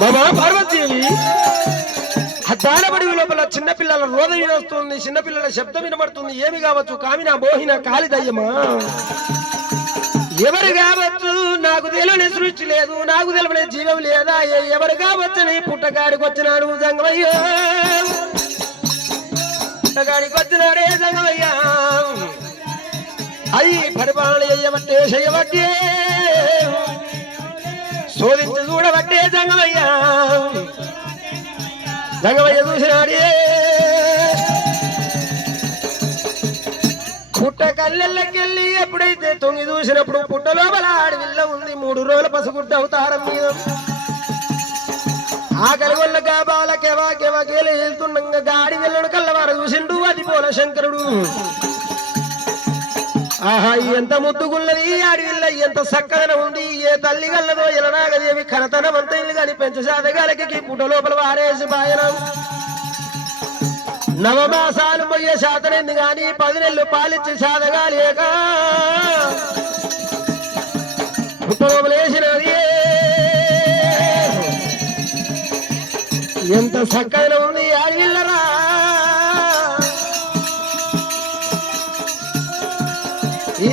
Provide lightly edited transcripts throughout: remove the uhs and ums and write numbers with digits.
బాబా పార్వతీదేవి దానబడి లోపల చిన్నపిల్లల రోద వినొస్తుంది, చిన్నపిల్లల శబ్దం వినబడుతుంది. ఏమి కావచ్చు? కామినా మోహిన కాళిదయ్యమా ఎవరు కావచ్చు? నాకు తెలియని సృష్టి లేదు, నాకు తెలియని జీవం లేదా. ఎవరు కావచ్చని పుట్టగాడికి వచ్చినాడు జంగమయ్యా, పుట్టగాడికి వచ్చినాడే జంగమయ్యా. అయ్యి పరిపాలన చెయ్యబట్టే చెయ్యబట్టే శోధించి చూడబట్టే జంగమయ్యా. జంగమయ్య చూసినాడే పుట్ట కళ్ళెళ్ళకెళ్ళి ఎప్పుడైతే తొంగి చూసినప్పుడు పుట్ట లోపల ఆడవిల్ల ఉంది. 3 రోజుల పసుగుడ్డ అవతారం మీద ఆకలి వల్ల గాబాల కెవా కెవా కేలు వెళ్తుండగా గాడి వెళ్ళను కల్లవారు చూసిండు అది పోల శంకరుడు. ఆహా ఎంత ముద్దుగున్నది ఆడవిల్ల, ఎంత చక్కదన ఉంది. ఏ తల్లి గల్లదో ఎలనాగదేవి కనతనం అంత ఇల్లు కాని పెంచసాదగాలకి పుట్ట లోపల వారేసి బాయనం. నవమాసాలు పోయే శాతనైంది గాని 10 నెలలు పాలిచ్చి సాధగాలేక పుట్టలోపలేసినది. ఎంత చక్కగా ఉంది ఆడవిల్లరా.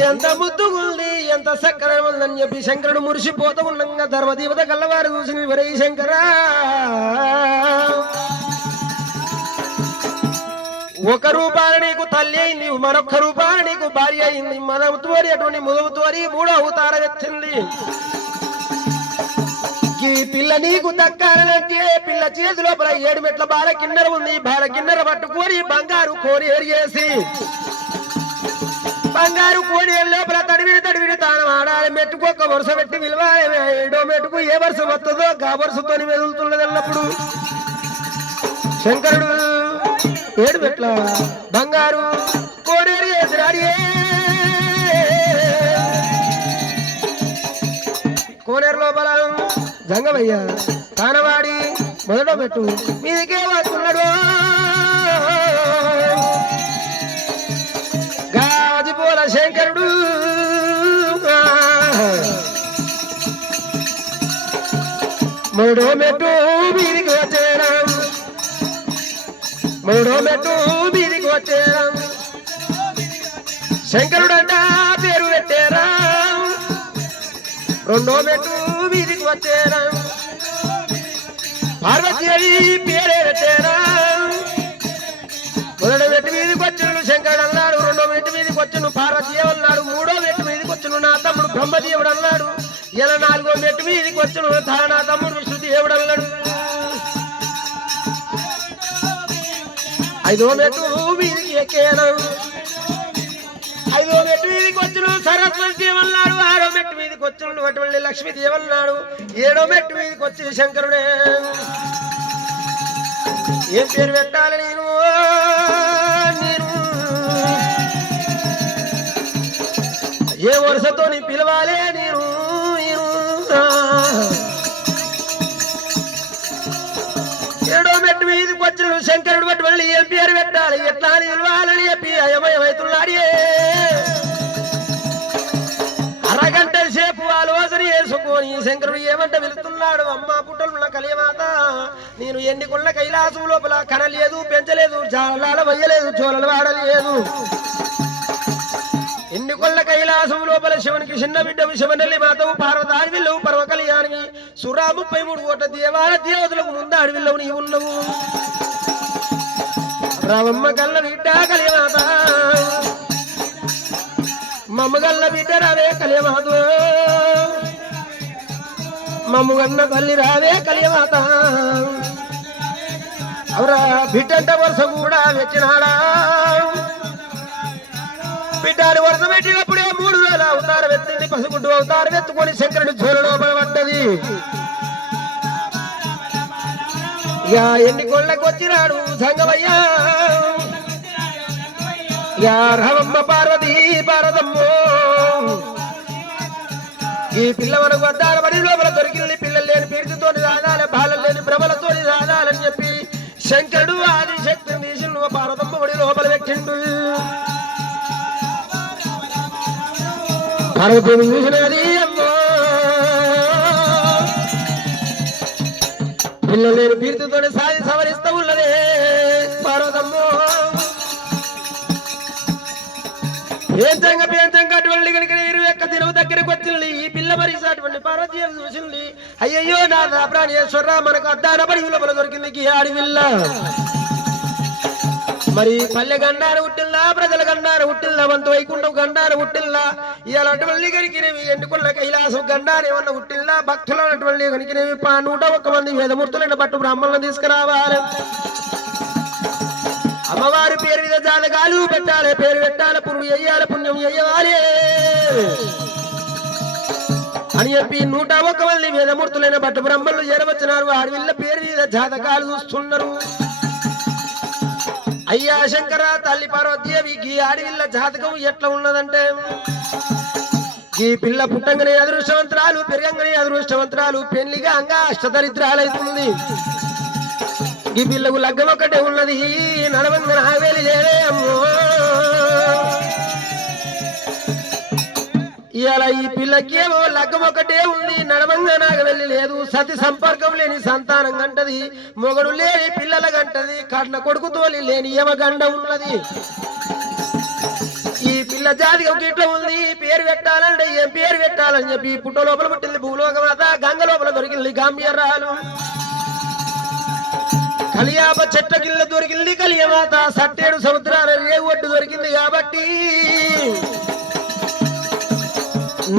ఎంత ముద్దుగుంది, ఎంత చక్కగా ఉందని చెప్పి శంకరుడు మురిసిపోతూ ఉండగా ధర్మదేవత కల్లవారు చూసి వరై శంకరా, ఒక రూపాన నీకు తల్లి అయింది, మరొక్క రూపాన నీకు భార్య అయింది. మదవుతోరి అటువంటి ముదవుతోరి 3వ అవతారం ఎత్తింది. ఈ పిల్ల నీకు దక్కాలంటే పిల్ల చేతి లోపల 7 మెట్ల బాల కిన్నెర ఉంది. బాల కిన్నెర పట్టుకొని బంగారు కోనేరు చేసి బంగారు కోనేరు లోపల తడివిడి తానం ఆడాలి. మెట్టుకు ఒక వరుస పెట్టి విలువాలి. 7వ మెట్టుకు ఏ వరుస వస్తుందో ఆ వరుసతో మెదులుతున్నది. ఎల్లప్పుడు శంకరుడు 7 మెట్ల బంగారు కోనేరు చేసినాడు. కోనేరు లోపల జంగమయ్య తానవాడి మొదట పెట్టు మీదికే వస్తున్నాడు. గాజిపోల శంకరుడు మూడో మెట్టు మీదికి వచ్చేయడం, 3వ మెట్టు మీదికి వచ్చేయడం. శంకరుడంట పేరు పెట్టేరా. 2వ మెట్టు మీదికి వచ్చేయడం. పార్వతీదేవి పేరే పెట్టేరా. 1వ మెట్టు మీదికి వచ్చును శంకరుడు అన్నాడు. 2వ మెట్టు మీదికి వచ్చును పార్వతీదేవి అన్నాడు. 3వ మెట్టు మీదికి వచ్చును నా తమ్ముడు బ్రహ్మదేవుడు అన్నాడు. ఇలా 4వ మెట్టు మీదికి వచ్చును నా తమ్ముడు విష్ణుదేవుడు అన్నాడు. 5వ మెట్టు మీదికి ఎక్కేయడం. 5వ మెట్టు మీదికి వచ్చును సరస్వతి దేవన్నాడు. 6వ మెట్టు మీదికి వచ్చును అటువంటి లక్ష్మీదేవి అన్నాడు. 7వ మెట్టు మీదికి వచ్చి శంకరుడే ఏం పేరు పెట్టాలి నేను ఏ వరుసతో నీ పిలవాలి నేను 7వ మెట్టు మీదకి వచ్చిన శంకరుడు బట్టి మళ్ళీ ఏం పేరు పెట్టాలి ఎట్లా నిలవాలని చెప్పి అయమయమవుతున్నాడు. అరగంట సేపు ఆలోచన చేసుకొని శంకరుడు ఏమంట వెళుతున్నాడు. అమ్మ పుట్టలున్న కలియమాత, నేను ఎన్నికొండ కైలాసం లోపల కనలేదు, పెంచలేదు, చాలాల వయ్యలేదు, చోళలు వాడలేదు. ఎన్నికొండ కైలాసం లోపల శివునికి చిన్న బిడ్డవు శివనల్లి మాతవు పార్వతాడి విల్లవు పర్వ కళ్యాణి సురా 33 కోట్ల దేవాల దేవతలకు ముందు అడవిల్లవు నీవు ఉన్నవు. రావమ్మ గల్ల బిడ్డ కలియమాత, మమ్మగల్ల బిడ్డ రావే కలియమాత, మమ్మగన్న తల్లి రావే కలియమాత. అవరా బిడ్డంట వరుస కూడా వెచ్చినాడా. బిడ్డలు వరుస పెట్టినప్పుడే 3 వేల అవతారం ఎత్తింది. పసుగుడ్డు అవతారం ఎత్తుకొని శంకరుడు జోలలో పడబడ్డది. ఇక ఎన్నికొండకు వచ్చినాడు సంగమయ్య. ఇక రామమ్మ పార్వతి పార్వతమ్మో ఈ పిల్ల మనకు వద్దాల పడి లోపల దొరికిన పిల్లలు లేని పీడితతో రాదాలి, బాలలు లేని భ్రమలతో రాదాలని చెప్పి శంకరుడు ఆది శక్తిని తీసి పార్వతమ్మ పడి లోపల పెట్టిండు. పార్వతీని చూసినది అమ్మో ఎత్తుకొని సాగి సవరిస్తూ ఉన్నదే పార్వతమ్మో పేంచంగా అటువంటి ఇరువు యొక్క దినవు దగ్గరకు వచ్చింది ఈ పిల్ల మరిసి అటువంటి పార్వతీ చూసింది అయ్యయ్యో నా ప్రాణేశ్వర మనకు అద్దాన పడి లోపల దొరికింది ఆడివిల్ల మరి పల్లె గండారు పుట్టిల్లా ప్రజల గండారు పుట్టిల్లా వంతు వైకుంఠం గండారు పుట్టిల్లా ఇవాళ అటువంటి గరికినవి ఎండుకున్న కైలాసం గండారు ఏమన్నా పుట్టిల్లా భక్తులు అటువంటి గరికినవి 101 మంది వేదమూర్తులైన పట్టు బ్రాహ్మణులను తీసుకురావాలి అమ్మవారి పేరు మీద జాతకాలు పెట్టాలి పేరు పెట్టాలి పురుడు చెయ్యాలి పుణ్యం చెయ్యాలి అని చెప్పి 101 మంది వేదమూర్తులైన పట్టు బ్రాహ్మణులు చేరవచ్చినారు ఆడవిల్ల పేరు మీద జాతకాలు చూస్తున్నారు అయ్యా శంకర తల్లి పార్వతీదేవికి ఆడవిల్ల జాతకం ఎట్లా ఉన్నదంటే ఈ పిల్ల పుట్టంగానే అదృష్టవంతరాలు పెరగంగానే అదృష్టవంతరాలు పెళ్లిగా అంగా అష్టదరిద్రాలైతుంది ఈ పిల్లకు లగ్గం ఒకటే ఉన్నది నడవంగా నావేలి లేదే అమ్మో ఇవాళ ఈ పిల్లకి ఏమో లగ్గం ఒకటే ఉంది నడవంగా నాకు వెళ్ళి లేదు సతి సంపర్కం లేని సంతానం గంటది మొగడు లేని పిల్లల గంటది కట్న కొడుకు తోలి లేని యమగండ ఉన్నది ఈ పిల్ల జాతికి ఇట్లా ఉంది పేరు పెట్టాలంటే ఏం పేరు పెట్టాలని చెప్పి పుట్ట లోపల పుట్టింది భూలోక మాత గంగ లోపల దొరికింది గాంభీర్యాలు కలియాప చెట్ల కింద దొరికింది కలియమాత సట్టేడు సముద్రాల రేవు ఒడ్డు దొరికింది కాబట్టి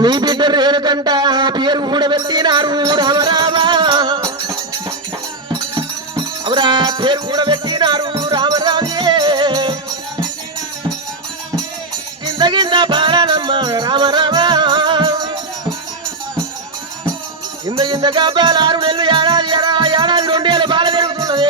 నీ బిడ్డ రేణుకంట పేరు కూడా పెట్టినారు రామరామ అవరా పేరు కూడా పెట్టినారు రామరామే కింద బాలనమ్మ రామరామ కిందగా బాల 6 నెలలు ఏడాది 2 ఏళ్ళు బాల పెరుగుతున్నది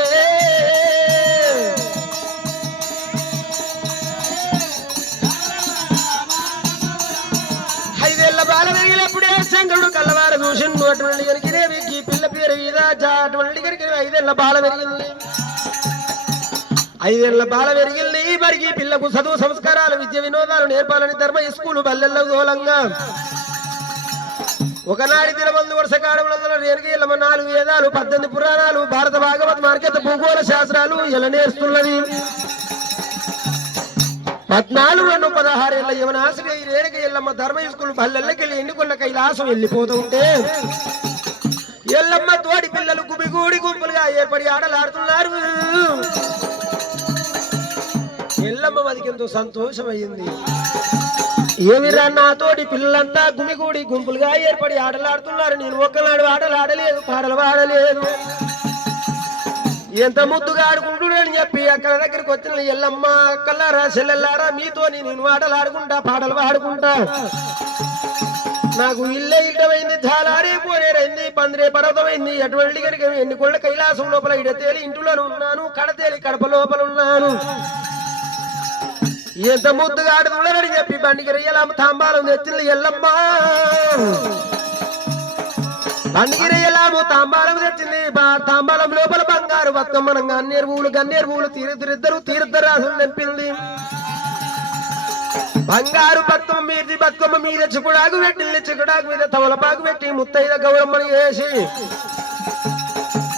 5 ఏళ్ళ బాల పెరిగినప్పుడే శంకరుడు కళ్ళవార చూసిండు అటువంటి గరికి ఈ పిల్ల పేరు మీద అటువంటి గరికి 5 ఏళ్ళ బాల పెరిగింది 5 ఏళ్ళ బాల పెరిగింది మరికి పిల్లకు చదువు సంస్కారాలు విద్య వినోదాలు నేర్పాలని ధర్మ స్కూలు బల్లెల్లో దూలంగా ఒకనాడి దినబంధు వరుస కాడములందులో రేరుకి ఇళ్ళ 4 వేదాలు 18 పురాణాలు భారత భాగవత మార్కెట్ భూగోళ శాస్త్రాలు ఇలా నేర్చుతున్నది 14 నుండి 16 ఏళ్ళ యవనాశిగా ఈ రేరుకి ఇళ్ళమ్మ ధర్మ స్కూల్ బల్లెల్లకెళ్ళి ఎండుకున్న కైలాసం వెళ్ళిపోతూ ఉంటే ఎల్లమ్మ తోడి పిల్లలు గుమిగూడి గుంపులుగా ఏర్పడి ఆటలాడుతున్నారు ఎల్లమ్మ మదికి ఎంతో సంతోషమైంది ఏమిరా నాతోటి పిల్లలంతా గుమిగూడి గుంపులుగా ఏర్పడి ఆటలాడుతున్నారు నేను ఒక్కనాడు ఆటలు ఆడలేదు పాటలు పాడలేదు ఎంత ముద్దుగా ఆడుకుంటున్నాడని చెప్పి అక్కడ దగ్గరికి వచ్చిన ఎల్లమ్మ అక్కలారా చెల్లెల్లారా మీతోని నేను ఆటలు ఆడుకుంటా పాటలు పాడుకుంటా నాకు ఇల్లే ఇడ్డమైంది జాలారే పోరేరైంది పందిరే పర్వతమైంది అటువంటి గడికి ఎన్నికొండ కైలాసం లోపల ఇడతేలి ఇంటిలోనే ఉన్నాను కడతేలి కడప లోపల ఉన్నాను ఎంత ముద్దుగా ఆడుతున్నాడని చెప్పి బండికి రెయ్యలమ్మ తాంబాలం తెచ్చింది ఎల్లమ్మ బండికి రెయ్యలాము తాంబాలం తెచ్చింది తాంబాలం లోపల బంగారు బతుకమ్మ గన్నేరు పువ్వులు తీరిద్దరు తీర్థరాసులు నింపింది బంగారు బతుకమ్మ మీద చిక్కుడాకు పెట్టింది చిక్కుడాకు మీద తమలపాకు పెట్టి ముత్తైద గౌరమ్మని వేసి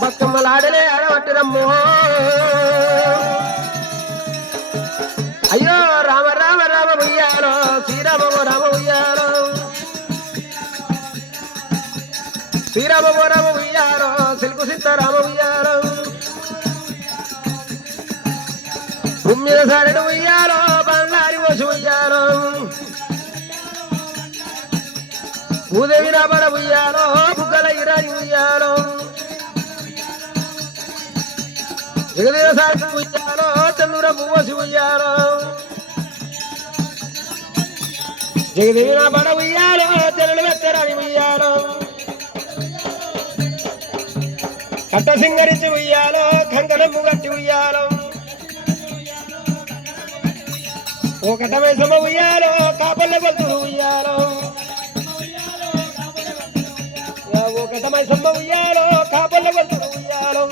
బతుకమ్మలాడలే ఆడబట్టిరమ్మో అయ్యో రామ రామ రామ ఉయ్యాలో శ్రీరామ రామ ఉయ్యాలో శ్రీరామ రామ ఉయ్యాలో సిల్కు సీతారామ ఉయ్యాలో ఉమ్మిద సారెడు ఉయ్యాలో బండారి పోసి ఉయ్యాలో భూదేవి రాబడ ఉయ్యాలో బుగ్గల ఇరాని ఉయ్యాలో జగదేవ సారి ఉయ్యాలో చంద్ర పువ్వసి ఉయ్యాలో జగదేవి రాబడ ఉయ్యాలో తెల్లు వెత్తరాని ఉయ్యాలో కట్ట సింగరించి ఉయ్యాలో కంకణము గట్టి ఉయ్యాలో ఓ కట్టమైసమ్మ ఉయ్యాలో కాపల్ల గొలుతులు ఉయ్యాలో ఓ కట్టమైసమ్మ ఉయ్యాలో కాపల్ల గొలుతులు ఉయ్యాలో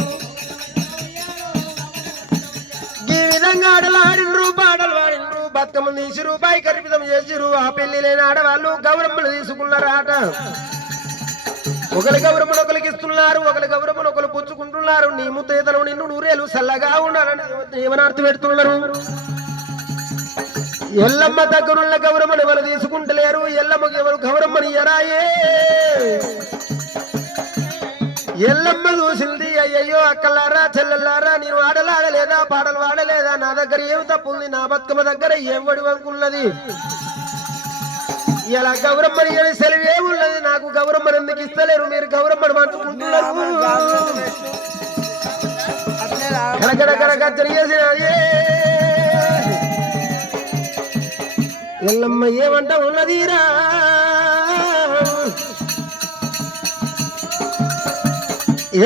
ఈ విధంగా ఆటలాడినరు పాటలు వాడినరు బతుకమ్మ తీసిరు రూపాయి కరిపితం చేసిరు ఆ పెళ్లి లేని ఆడవాళ్ళు గౌరమ్మలు తీసుకున్నారు ఆట ఒకరి గౌరమ్మను ఒకరికి ఇస్తున్నారు, ఒకరి గౌరమ్మను ఒకరు పుచ్చుకుంటున్నారు. నీ ముత్తైతను నిన్ను నూరేలు చల్లగా ఉండాలని ఏమనార్థి పెడుతున్నారు. ఎల్లమ్మ దగ్గరున్న గౌరమ్మను ఎవరు తీసుకుంటలేరు, ఎల్లమ్మకి ఎవరు గౌరమ్మని ఎరాయే. ఎల్లమ్మ చూసింది, అయ్యయ్యో అక్కలారా చెల్లెల్లారా, నేను ఆడలాడలేదా పాటలు వాడలేదా, నా దగ్గర ఏం తప్పు ఉంది, నా బతుకమ్మ దగ్గర ఏం వడివంకున్నది, ఇలా గౌరమ్మని సెలవు ఏమున్నది, నాకు గౌరమ్మని ఎందుకు ఇస్తలేరు, మీరు గౌరమ్మని పంచుకుంటున్నారు. ఎల్లమ్మ ఏమంట ఉన్నదిరా,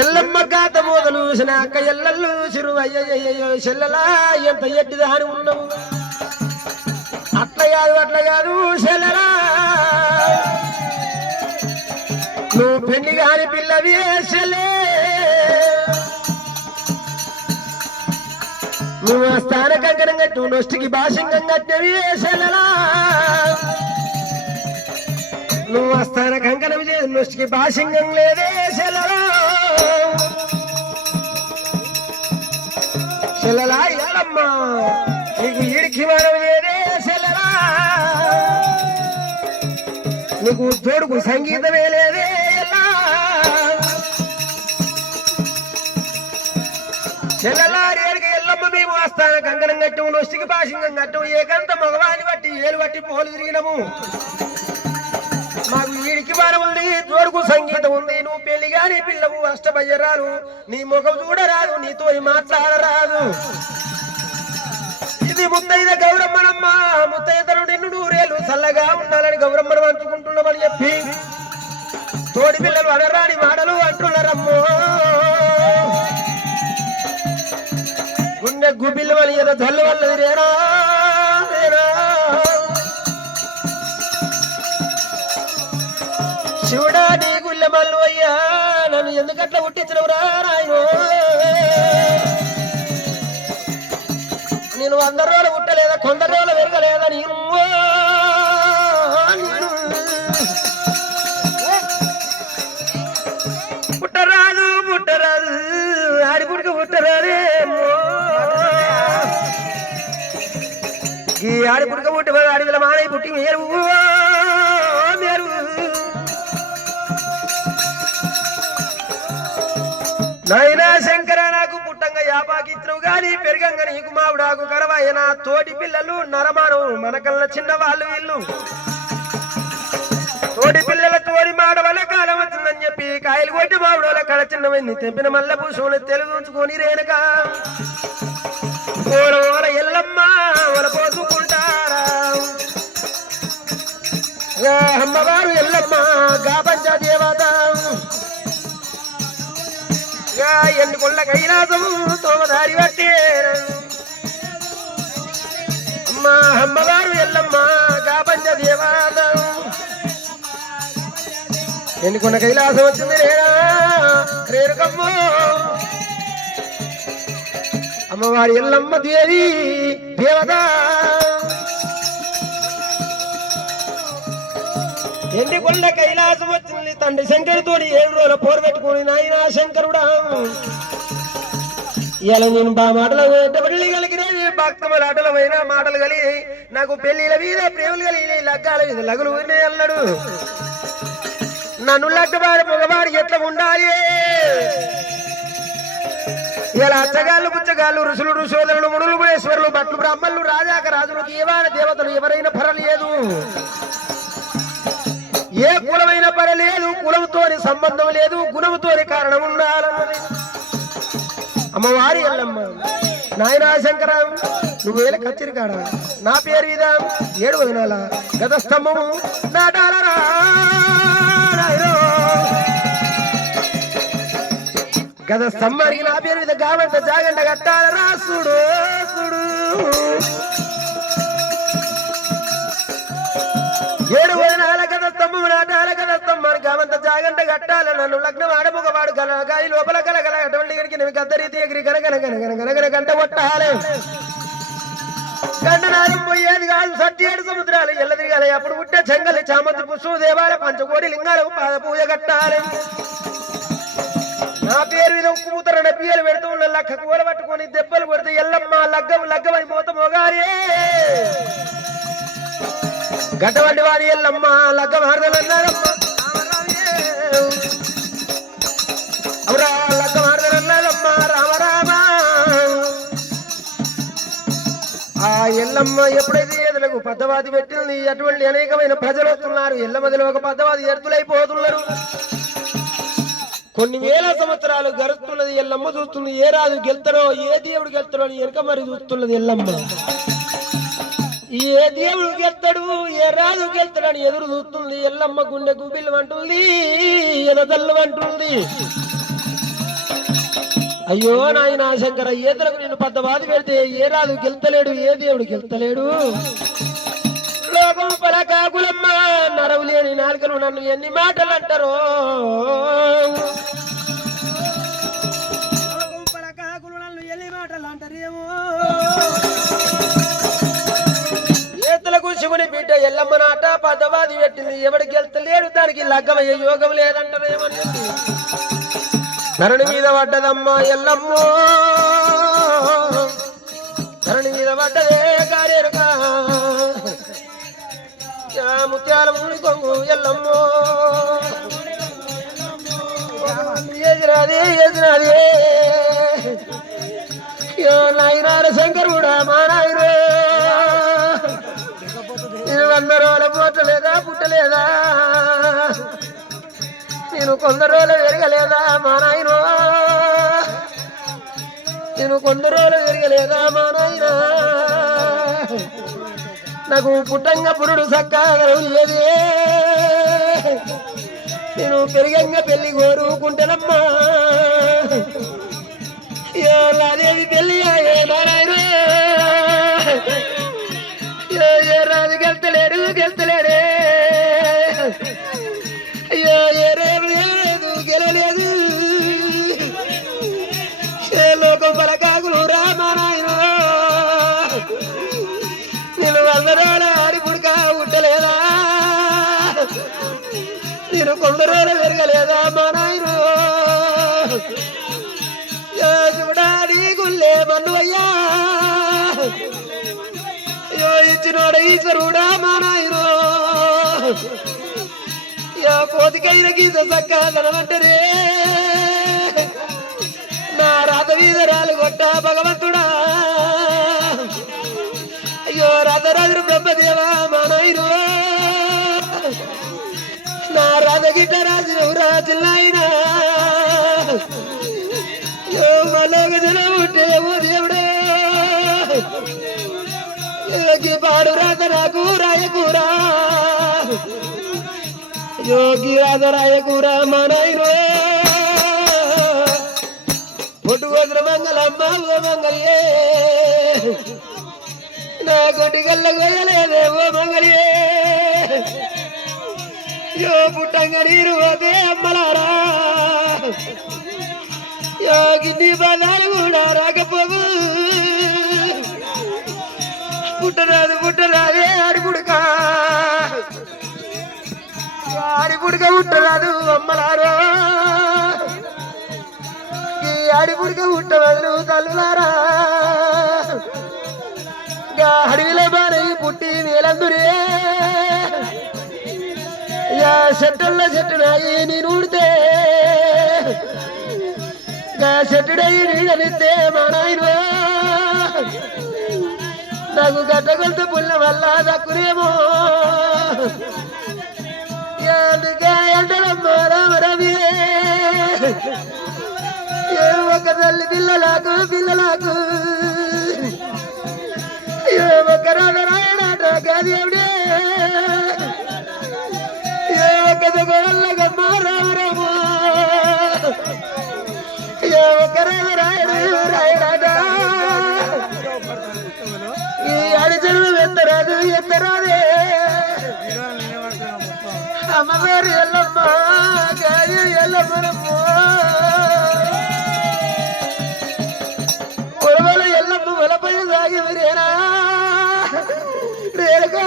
ఎల్లమ్మ గాత మోదలు చూసినాక ఎల్లల్లు చూసిరు, అయ్యయ్యో చెల్లెలా ఎంత ఎట్టిదాని ఉన్నావు, అట్లా కాదు చెల్లెలా, నువ్వు పెళ్లి కాని పిల్లవి చెల్లె, నువ్వు ఆ స్థాన కంకణం కట్టు నొష్టికి భాషంగం కట్టేవి చెల్లెలా, నువ్వు ఆ స్థాన కంకణం లేదు నొష్టికి భాషంగం లేదే చెల్లెలా, చెల్లెలా ఎల్లమ్మ నీకు ఈడికి మనం లేదే చెల్లెలా, నీకు తోడుకు సంగీతమే లేదే ఎల్లా, చెల్లెలా రేడికి ఎల్లమ్మ మేము వస్తాన కంకణం కట్టము నొష్టికి భాషంగం కట్టము ఏకంత మగవాని బట్టి ఏలు బట్టి పోలు తిరిగినము, మాకు వీడికి వారం ఉంది తోడుకు సంగీతం ఉంది, నువ్వు పెళ్లిగా నీ పిల్లవు అష్టభయ్యరాలు, నీ ముఖం చూడరాదు, నీతో మాట్లాడరాదు, ఇది ముత్తైద గౌరమ్మనమ్మ, ముత్తైదను నిన్ను నూరేలు చల్లగా ఉండాలని గౌరమ్మను అంటుకుంటున్నామని చెప్పి తోడి పిల్లలు అనరాని మాటలు అంటున్నారమ్మో, గుండె గుబిల్లు అని ఏదో జల్లు వల్ల రేనా శివుడా నీ గుళ్ళ మల్లు అయ్యా, నన్ను ఎందుకట్లా పుట్టించినవురా నాయన, నేను 100 రోజులు పుట్టలేదా, కొందరు రోజులు పెరగలేదా, నేను పుట్టరాదు ఆడిపుడికి పుట్టరాదేమో, ఈ ఆడిపుడిక పుట్టి అడవిల మానయ్య పుట్టి మేరు మేరు, నాయనా శంకర నాకు పుట్టంగా యాపాకిత్రువు గాని పెరగంగా నీకు మావిడాకు కరవాయన, తోటి పిల్లలు నరమాను మనకల్లా చిన్నవాళ్ళు వీళ్ళు, తోటి పిల్లల తోడి మాట వల్ల కాలం వచ్చిందని చెప్పి కాయలు కొట్టి మావిడోల కళ చిన్నవన్నీ తెంపిన మల్ల పూసోలు తెలుగుంచుకొని రేణుక ఓల ఎల్లమ్మ వల పోసుకుంటారా, అమ్మవారు ఎల్లమ్మ గాపంచ దేవత, ఎన్నికొండ కైలాసం తోమదారి పట్టే అమ్మా అమ్మవారు ఎల్లమ్మ గాపంచ దేవత, ఎన్నికొండ కైలాసం వచ్చింది రేణుకమ్మ, అమ్మవారి ఎల్లమ్మ దేవి దేవత, ఎన్నికొండ కైలాసం వచ్చింది తండ్రి శంకరుతో 7 రోజుల పోరు పెట్టుకుని నాయన శంకరుడా, ఇలా నేను బా మాటలు పెళ్లి కలిగినవి భక్తముల ఆటలమైన మాటలు కలిగి నాకు పెళ్లిల మీద ప్రేమలు కలిగి లగ్గాల మీద లగులు అన్నాడు, నన్ను లగ్గవారి మగవారికి ఎట్లా ఉండాలి, ఇలా అచ్చగాళ్ళు పుచ్చగాళ్ళు ఋషులు ఋషోదరులు మునులు మునేశ్వరులు భట్లు బ్రాహ్మణులు రాజాక రాజులు దేవాన దేవతలు ఎవరైనా పర్వాలేదు, ఏ కులమైన పర్వాలేదు, కులంతోని సంబంధం లేదు, గుణముతోని కారణం ఉండాలన్నది అమ్మవారి ఎల్లమ్మ. నాయనా శంకర నువ్వేళ కచ్చిరి కాడ నా పేరు మీద 7 వదినాల గత స్తంభము నాటాలరా, గత స్తంభానికి నా పేరు మీద గావంట జాగంట కట్టాలరా, చూడు చూడు 7 వదినాల గత స్తంభము నాటాల, గత స్తంభానికి గావంత జాగంట కట్టాల, నన్ను లగ్నం ఆడమొగవాడు గాలి లోపల కలగల అటువంటి గద్దరీతి ఎగిరి గనగన గనగన గనగన గంట కొట్టాలి, గంట నాయం పోయేది కాదు, 7 సముద్రాలు ఎల్ల తిరగాలి, అప్పుడు పుట్టే చెంగలి చామంతి పుష్పం దేవాల పంచకోటి లింగాలకు పాద పూజ కట్టాలి నా పేరు మీద ఉక్కు మూతర నప్పియలు పెడుతూ ఉన్న లక్క కూర పట్టుకొని దెబ్బలు కొడితే ఎల్లమ్మ లగ్గమై మోత మోగారే గడ్డవండి వారి ఎల్లమ్మ లగ్గం ఆడదన్నారమ్మ అవురా లగ్గం ఆడదన్నారమ్మ రామరామ ఆ ఎల్లమ్మ ఎప్పుడైతే ఎదులకు పద్దవాది పెట్టింది అటువంటి అనేకమైన ప్రజలు వస్తున్నారు ఎల్లమ్మదిలో ఒక పద్దవాది ఎడుతులైపోతున్నారు కొన్ని వేల సంవత్సరాలు గరుస్తున్నది ఎల్లమ్మ చూస్తుంది ఏ రాజు గెలుతారో ఏ దేవుడు గెలుతారో అని వెనక మరి చూస్తున్నది ఎల్లమ్మ ఏ దేవుడు గెలుతాడు ఏ రాజు గెలుతాడని ఎదురు చూస్తుంది ఎల్లమ్మ గుండె గుబిల్లు అంటుంది ఎనదల్లు అంటుంది అయ్యో నాయన శంకర ఏతలకు నేను పద్దవాది పెడితే ఏ రాజు గెలుతలేడు ఏ దేవుడు గెలుతలేడు లోకం పలకాకులమ్మ నరవు లేని నాలుకలు నన్ను ఎన్ని మాటలు అంటారో పలకాకులు నన్ను ఎన్ని మాటలు అంటారేమో ఏతలకు శివుని బిడ్డ ఎల్లమ్మ నాట పద్దవాది పెట్టింది ఎవడు గెలుతలేడు దానికి లగ్గమయ్యే యోగం లేదంటారేమని ధరణి మీద పడ్డదమ్మా ఎల్లమ్మో ధరణి మీద పడ్డదే గారేరుగా ముత్యాల ముడి కొంగు ఎల్లమ్మో ఎదిరాదే నాయనార శంకరుడా మా నాయన నేను 100 రోజుల పోటలేదా పుట్టలేదా నేను 100 రోజులు పెరగలేదా మా నాయన నేను 100 రోజులు పెరగలేదా మా నాయన నాకు పుట్టంగా పురుడు సక్కలేదే నేను పెరిగంగా పెళ్లి కోరుకుంటానమ్మా లాదేవి పెళ్లి అయ్యే నారాయణ ఏ రాజు గెలుతలేడే అయ్యో ఏ రేపు గెలలేదు ఏ లోకం పలకాకులు రామారాయణ నేను 100 రోజుల ఆడి పుడక ఉట్టలేదా నేను 100 రోజులు పెరగలేదా మా నాయన చూడాలి గుల్లే మన్నువయ్యా ఇచ్చినోడ ఈశ్వరుడా మా నాయన కోతికైన గీత సక్కదనమంటరే నా రాత వీధరాలు కొట్ట భగవంతుడా అయ్యో రాధరాజు బ్రహ్మదేవా మా నాయన నా రాధ గిట్ట రాజురా చిల్లాయినా మలోక జనం ఉంటే ఓ దేవుడే పాడు రాత నాకు రాయకూరా యోగి రాధ రాయకూరా మా నాయన పొట్టు వదిన మంగళమ్మ ఓ మంగళే నా కొట్టి గల్ల గొయ్యలేదే ఓ మంగళే యో పుట్టంగా నీరు పోతే అమ్మలారా యోగిన్ని బలాలు కూడా రాకపోవు పుట్టరాదే ఆడిపుడక పుట్టరాదు అమ్మలారో ఈ ఆడిపుడక పుట్టవదులు తల్లులారా అడవిలో బారై పుట్టి నేలందురే చెట్టుల్లో చెట్టునాయి నేను ఉడితే చెట్టుడై నీడనిస్తే మా నాయన నాకు గడ్డగొలత పుల్ల వల్ల దక్కునేమో ఎండలమ్మా రామరవి ఒక తల్లి పిల్లలకు ఒక రాయడాట దేవుడే ఒక గొడవల్లగమ్మ రామరాము ఒక రాయడాట ఈ అడిచడు ఎత్తరాదే అమ్మగారు ఎల్లమ్మ గాయ ఎల్లమ్మనమ్మ కొడవల ఎల్లమ్మ వలపై సాగి రేనా రేరుగా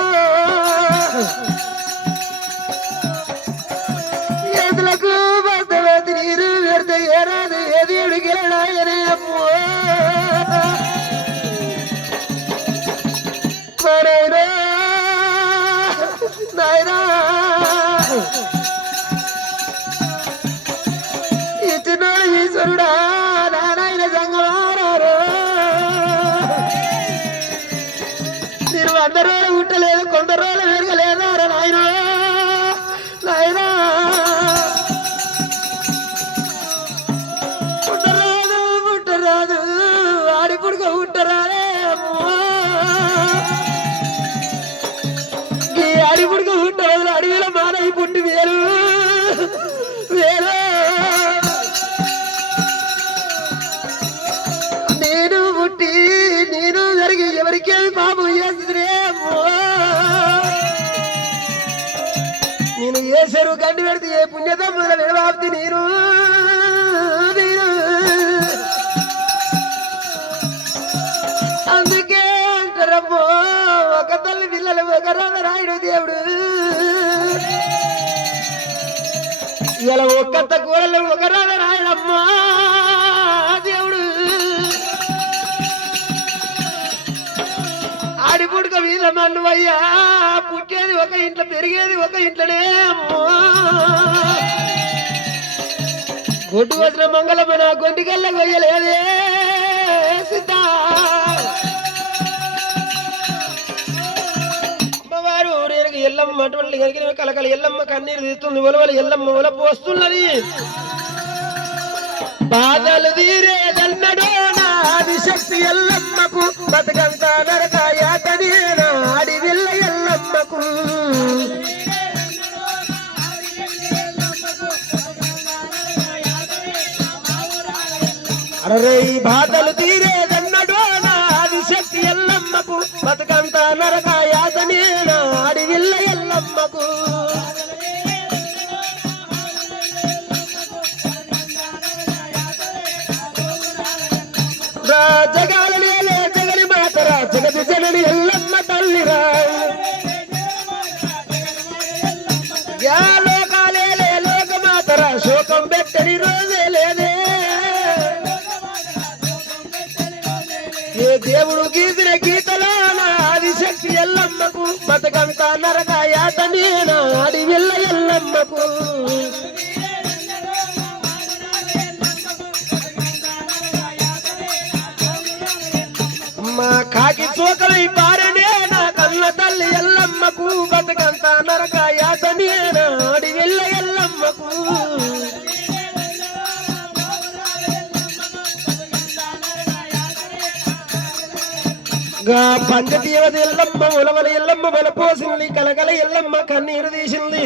చెరువు గండి పెడితే ఏ పుణ్యతమ్ముల విడవాప్తి నేను అందుకే అంటారమ్మో ఒక తల్లి పిల్లలు ఒక రాయుడు దేవుడు ఇలా ఒక్క కూడలు ఒక రాయుడమ్మా దేవుడు ఆడి పుట్టుక వీళ్ళ మన్ను అయ్యా పుట్టేది ఒక ఇంట్లో పెరిగేది ఒక ఇంట్లోనే అమ్మో గొడ్డు వచ్చిన మంగళమ్మ నా గొంటికల్లా కొయ్యలేదే సిద్ధా అమ్మవారు నేను ఎల్లమ్మ అటువంటి కలిగిన కలకల ఎల్లమ్మ కన్నీరు తీస్తుంది ఒలవల ఎల్లమ్మ ఒల పోస్తున్నది బాధలు తీరేదన్నడో నాది శక్తి ఎల్లమ్మకు బతుకంతా నరకాయాతనే నాడి వెళ్ళ ఎల్లమ్మకు అరే బాధలు తీరేదన్నడో నాది శక్తి ఎల్లమ్మకు బతుకంతా నరకాయాతనే నాడి వెళ్ళ ఎల్లమ్మకు జగాలే జగని మాతరా జగతి జనని ఎల్లమ్మ తల్లిరా లోకాలే లోక మాతరా శోకం పెట్టని రోజే లేదే ఏ దేవుడు గీసిన గీతలో నాది శక్తి ఎల్లమ్మకు బతకంతా నరకాయాతనే నాడి వెళ్ళ ఎల్లమ్మకు మా కాకి చోకలై పారనే నా కన్న తల్లి ఎల్లమ్మకు బతకంతా నరకాయాతనే నాడి వెళ్ళ ఎల్లమ్మకు పంచదేవత ఎల్లమ్మ ఉలవల ఎల్లమ్మ బల పోసింది కలకల ఎల్లమ్మ కన్నీరు తీసింది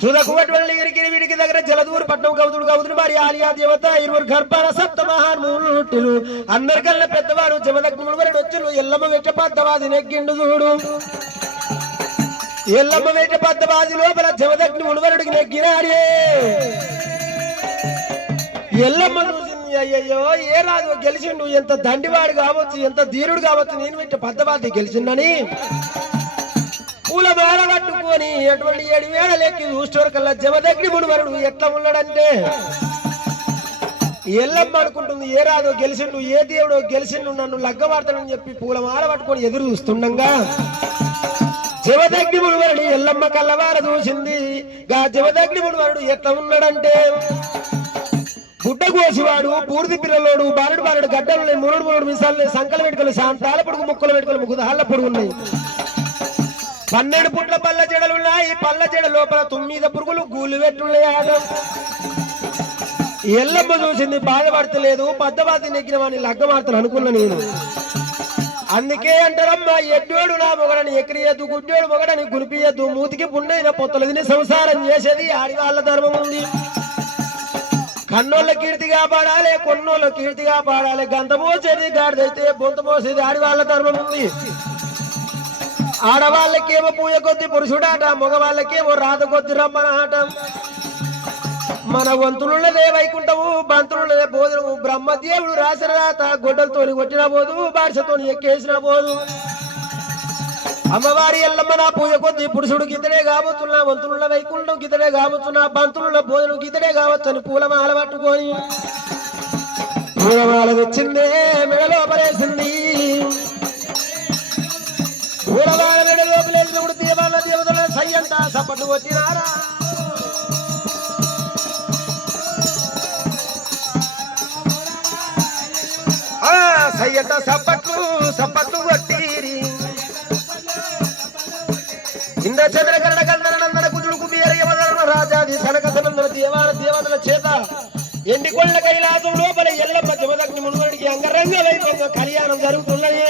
చుదకువటువంటి వీడికి దగ్గర జలదూరు పట్నం కౌతుడు మరి ఆలియా దేవత ఇరువురు గర్భాల సప్త మహాన్మూర్తులు అందరికల్లా పెద్దవాడు జమదగ్నిముడు వచ్చును ఎల్లమ్మ వెంట పద్దవాది నెగ్గిండు చూడు ఎల్లమ్మ వెంట పద్దవాది లోపల జమదగ్ని మునువరుడికి నెగ్గినాడే ఎల్లమ్మ చూసింది అయ్యయ్యో ఏ రాజు గెలిచిండు ఎంత దండివాడు కావచ్చు ఎంత ధీరుడు కావచ్చు నేను వెంట పద్దవాది గెలిచిందని పూల మాల కట్టుకొని అటువంటి 7 వేల లెక్కి చూస్టోర్ కల్లా జమదగ్ని మునివరుడు ఎట్లా ఉన్నాడంటే ఎల్లమ్మ అనుకుంటుంది ఏ రాదో గెలిచిండు ఏ దేవుడో గెలిచిండు నన్ను లగ్గవాడతానని చెప్పి పూల మాల పట్టుకొని ఎదురు చూస్తుండగా జమదగ్ని మునివరుడు ఎల్లమ్మ కళ్ళవార చూసింది గా జమదగ్ని మునివరుడు ఎట్లా ఉన్నాడంటే గుడ్డ కోసివాడు పూర్తి పిల్లలోడు బాలుడు గడ్డలు మూడు మిసాలు సంకల పెట్టుకలు శాంతాల పొడుగు ముక్కలు పెట్టుకలు ముగ్గుదాళ్ళ పొడుగు ఉన్నాయి 12 పుట్ల పళ్ళ జడలున్నాయి పళ్ళ జడ లోపల 9 పురుగులు గూలు పెట్టున్నాయి ఎల్లమ్మ చూసింది బాధపడతలేదు పద్దబాతి నెగ్గిన వాడిని లగ్గమాడతాను అనుకున్నా నేను అందుకే అంటారమ్మా ఎడ్డోడు నా మొగడని ఎక్కిరియద్దు గుడ్డోడు మొగడని గురిపియద్దు మూతికి పుండైన పొత్తలు తిని సంసారం చేసేది ఆడివాళ్ళ ధర్మం ఉంది కన్నోళ్ళ కీర్తిగా పాడాలి కొన్నోళ్ళ కీర్తిగా పాడాలి గంత మోసేది గాడిదైతే బొంత మోసేది ఆడివాళ్ళ ధర్మం ఉంది ఆడవాళ్ళకేమో పూజ కొద్ది పురుషుడాట మగవాళ్ళకేమో రాత కొద్ది రమ్మన ఆట మన వంతులున్నదే వైకుంఠము బంతులున్నదే భోజనము బ్రహ్మదేవుడు రాసిన రాత గొడ్డలతోని కొట్టిన పోదు బార్షతోని ఎక్కేసిన పోదు అమ్మవారి ఎల్లమ్మ నా పూజ కొద్ది పురుషుడు గితడే కావచ్చున్నా వంతులున్న వైకుంఠం గితడే కావచ్చున్నా బంతులున్న భోజనం గితడే కావచ్చు అని పూలమాల పట్టుకొని పూలమాల తెచ్చిందే మెడలో పరేసింది పూలమాల మెడ లోపలేసినప్పుడు దేవాల దేవతల సయ్యంతా సపట్టు వచ్చినారా సయ్యంత సపట్టు కొట్టిరి ఇంద్ర చంద్రకరణ గంధనందన కుజుడు కుబేర యమధర్మ రాజాది సనకసనందన దేవతల చేత ఎండికొండ కైలాసం లోపల ఎల్లమ్మ జమదగ్ని మునువడికి అంగరంగ వైభవంగా కళ్యాణం జరుగుతున్నది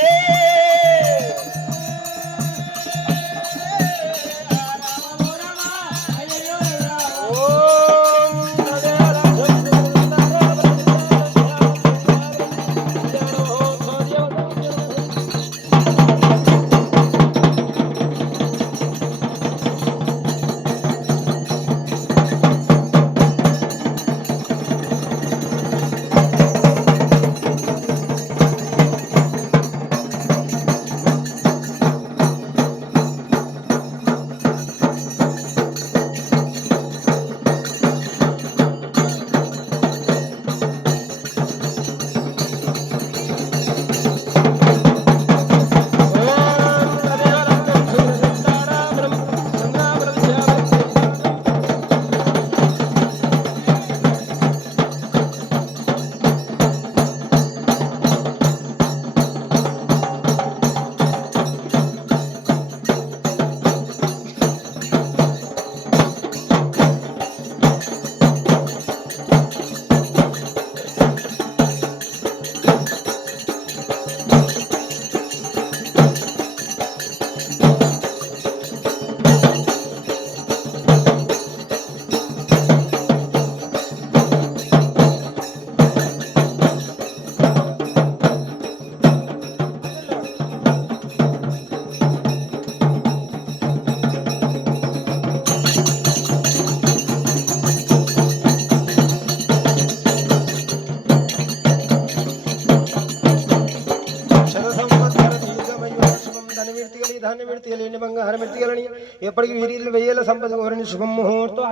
ధాన్యం పెడితేయాలని బంగారం పెడితేయాలని ఎప్పటికీ వీరిల్లు వెయ్యేళ్ళ సంపద కోరని శుభం ముహూర్తం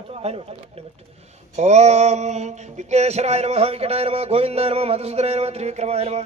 ఓం విఘ్నేశ్వరాయ నమః వికటాయ నమః గోవిందాయ నమః మధుసూదనాయ నమః త్రివిక్రమాయ నమః